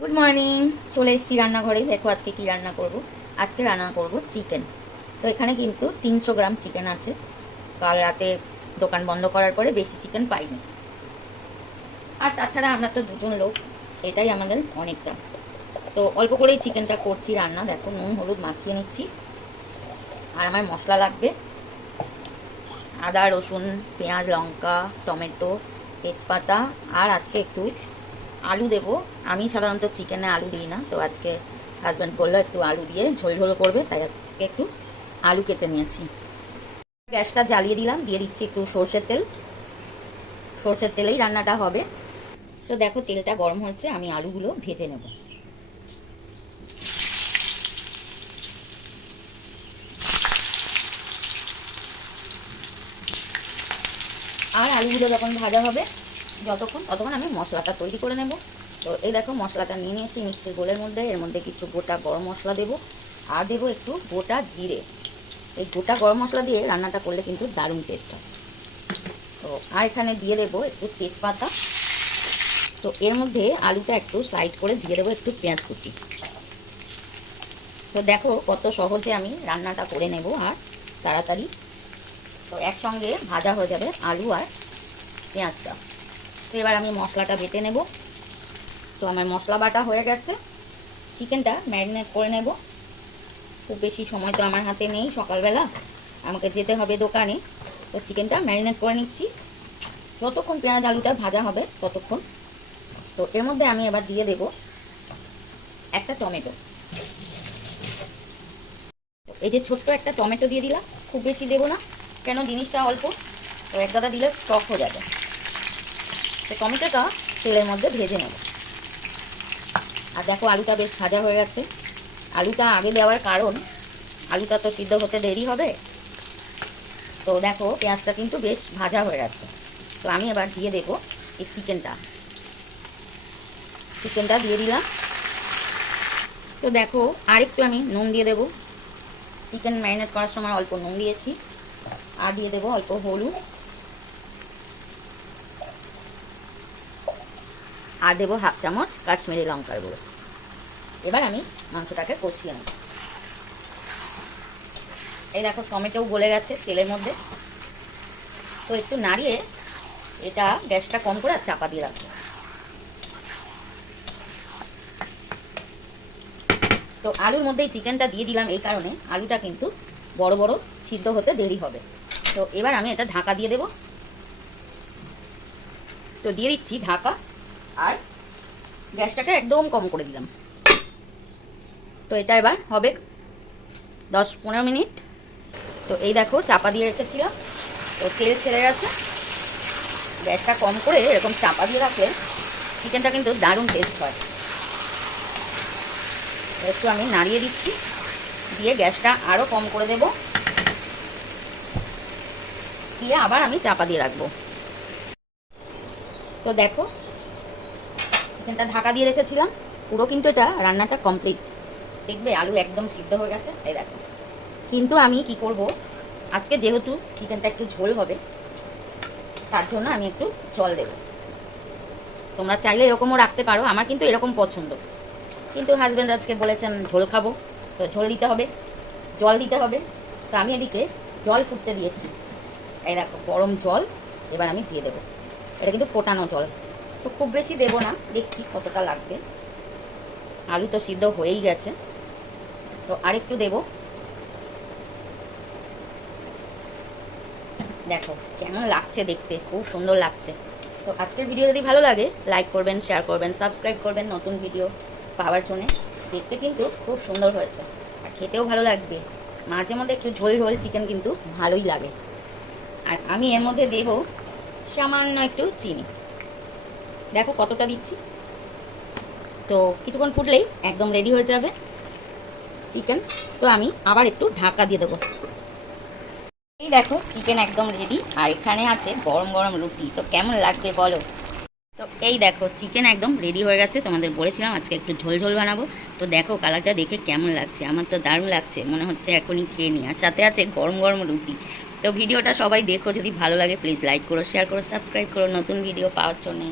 Good morning. চলে এসেছি রান্নাঘরে। দেখো আজকে কি রান্না করব। আজকে রান্না করব চিকেন। তো এখানে কিন্তু 300 গ্রাম চিকেন আছে। কাল রাতে দোকান বন্ধ করার পরে বেশি চিকেন পাইনি। আর তাছাড়া আমরা তো দুজন লোক, এটাই আমাদের অনেকটা। তো অল্প করেই চিকেনটা করছি রান্না। দেখো নুন হলুদ মাখিয়ে নিচ্ছি। আর আমার মশলা লাগবে আদা রসুন পেঁয়াজ লঙ্কা টমেটো তেজপাতা। আর আজকে একটু আলু দেবো। আমি সাধারণত চিকেনে আলু দিই না, তো আজকে হাজব্যান্ড বললো একটু আলু দিয়ে ঝোল ঝোল করবে, তাই আজকে একটু আলু কেটে নিয়েছি। গ্যাসটা জ্বালিয়ে দিলাম, দিয়ে দিচ্ছি একটু সর্ষের তেল। সর্ষের তেলেই রান্নাটা হবে। তো দেখো তেলটা গরম হচ্ছে, আমি আলুগুলো ভেজে নেব। আর আলুগুলো যখন ভাজা হবে ততক্ষণ আমি মশলাটা তৈরি করে নেব। তো এই দেখো মশলাটা নিয়ে নিয়েছি মিক্সির বোলের মধ্যে। এর মধ্যে কিছু গোটা গরম মশলা দেবো আর দেবো একটু গোটা জিরে। এই গোটা গরম মশলা দিয়ে রান্নাটা করলে কিন্তু দারুণ টেস্ট হয়। তো আর এখানে দিয়ে দেবো একটু তেজপাতা। তো এর মধ্যে আলুটা একটু স্লাইড করে দিয়ে দেবো একটু পেঁয়াজ কুচি। তো দেখো কত সহজে আমি রান্নাটা করে নেব আর তাড়াতাড়ি। তো একসঙ্গে ভাজা হয়ে যাবে আলু আর পেঁয়াজটা। তো এবার আমি মশলাটা বেটে নেব। তো আমার মশলা বাটা হয়ে গেছে। চিকেনটা ম্যারিনেট করে নেব। খুব বেশি সময় তো আমার হাতে নেই, সকালবেলা আমাকে যেতে হবে দোকানে। তো চিকেনটা ম্যারিনেট করে নিচ্ছি যতক্ষণ পেঁয়াজ আলুটা ভাজা হবে ততক্ষণ। তো এর মধ্যে আমি এবার দিয়ে দেব একটা টমেটো। এই যে ছোট্ট একটা টমেটো দিয়ে দিলাম, খুব বেশি দেবো না, কেন জিনিসটা অল্প, তো এক গাদা দিলে টক হয়ে যাবে। তো টমেটোটা তেলের মধ্যে ভেজে নেব। আর দেখো আলুটা বেশ ভাজা হয়ে গেছে। আলুটা আগে দেওয়ার কারণ আলুটা তো সিদ্ধ হতে দেরি হবে। তো দেখো পেঁয়াজটা কিন্তু বেশ ভাজা হয়ে গেছে। তো আমি এবার দিয়ে দেবো এই চিকেনটা দিয়ে দিলাম। তো দেখো আরেকটু আমি নুন দিয়ে দেবো। চিকেন ম্যারিনেট করার সময় অল্প নুন দিয়েছি। আর দিয়ে দেবো অল্প হলুদ। আর দেবো হাফ চামচ কাশ্মীরি লঙ্কার গুঁড়ো। এবার আমি মাংসটাকে কষিয়ে নেব। এই দেখো টমেটোও গলে গেছে তেলের মধ্যে। তো একটু নাড়িয়ে এটা গ্যাসটা কম করে চাপা দিয়ে রাখবো। তো আলুর মধ্যেই চিকেনটা দিয়ে দিলাম, এই কারণে আলুটা কিন্তু বড় বড় সিদ্ধ হতে দেরি হবে। তো এবার আমি এটা ঢাকা দিয়ে দেব। তো দিয়ে দিচ্ছি ঢাকা আর গ্যাসটাকে একদম কম করে দিলাম। তো এটা এবার হবে 10-15 মিনিট। তো এই দেখো চাপা দিয়ে রেখেছিলাম, তো তেল ছেড়ে গেছে। গ্যাসটা কম করে এরকম চাপা দিয়ে রাখলে চিকেনটা কিন্তু দারুণ টেস্ট হয়। একটু আমি নাড়িয়ে দিচ্ছি, দিয়ে গ্যাসটা আরও কম করে দেব, দিয়ে আবার আমি চাপা দিয়ে রাখবো। তো দেখো চিকেনটা ঢাকা দিয়ে রেখেছিলাম, পুরো কিন্তু এটা রান্নাটা কমপ্লিট। দেখবে আলু একদম সিদ্ধ হয়ে গেছে, এই দেখো। কিন্তু আমি কি করব, আজকে যেহেতু চিকেনটা একটু ঝোল হবে তার জন্য আমি একটু জল দেব। তোমরা চাইলে এরকমও রাখতে পারো, আমার কিন্তু এরকম পছন্দ। কিন্তু হাজব্যান্ড আজকে বলেছেন ঝোল খাবো, তো ঝোল দিতে হবে, জল দিতে হবে। তো আমি এদিকে জল ফুটতে দিয়েছি। এই দেখো গরম জল এবার আমি দিয়ে দেবো। এটা কিন্তু ফোটানো জল, তো খুব বেশি দেবো না, দেখছি কতটা লাগবে। আলু তো সিদ্ধ হয়েই গেছে, তো আরেকটু দেবো। দেখো কেমন লাগছে দেখতে, খুব সুন্দর লাগছে। তো আজকের ভিডিও যদি ভালো লাগে লাইক করবেন, শেয়ার করবেন, সাবস্ক্রাইব করবেন নতুন ভিডিও পাওয়ার জন্য। দেখতে কিন্তু খুব সুন্দর হয়েছে আর খেতেও ভালো লাগবে। মাঝে মধ্যে একটু ঝোল ঝোল চিকেন কিন্তু ভালোই লাগে। আর আমি এর মধ্যে দেবো সামান্য একটু চিনি। দেখো কতটা দিচ্ছি। তো কিছুক্ষণ ফুটলেই একদম রেডি হয়ে যাবে চিকেন। তো আমি আবার একটু ঢাকা দিয়ে দেবো। এই দেখো চিকেন একদম রেডি, আর এখানে আছে গরম গরম রুটি। তো কেমন লাগবে বলো। তো এই দেখো চিকেন একদম রেডি হয়ে গেছে। তোমাদের বলেছিলাম আজকে একটু ঝোল ঝোল বানাবো। তো দেখো কালারটা দেখে কেমন লাগছে, আমার তো দারুণ লাগছে, মনে হচ্ছে এখনই খেয়ে নিই। আর সাথে আছে গরম গরম রুটি। তো ভিডিওটা সবাই দেখো, যদি ভালো লাগে প্লিজ লাইক করো, শেয়ার করো, সাবস্ক্রাইব করো নতুন ভিডিও পাওয়ার জন্যে।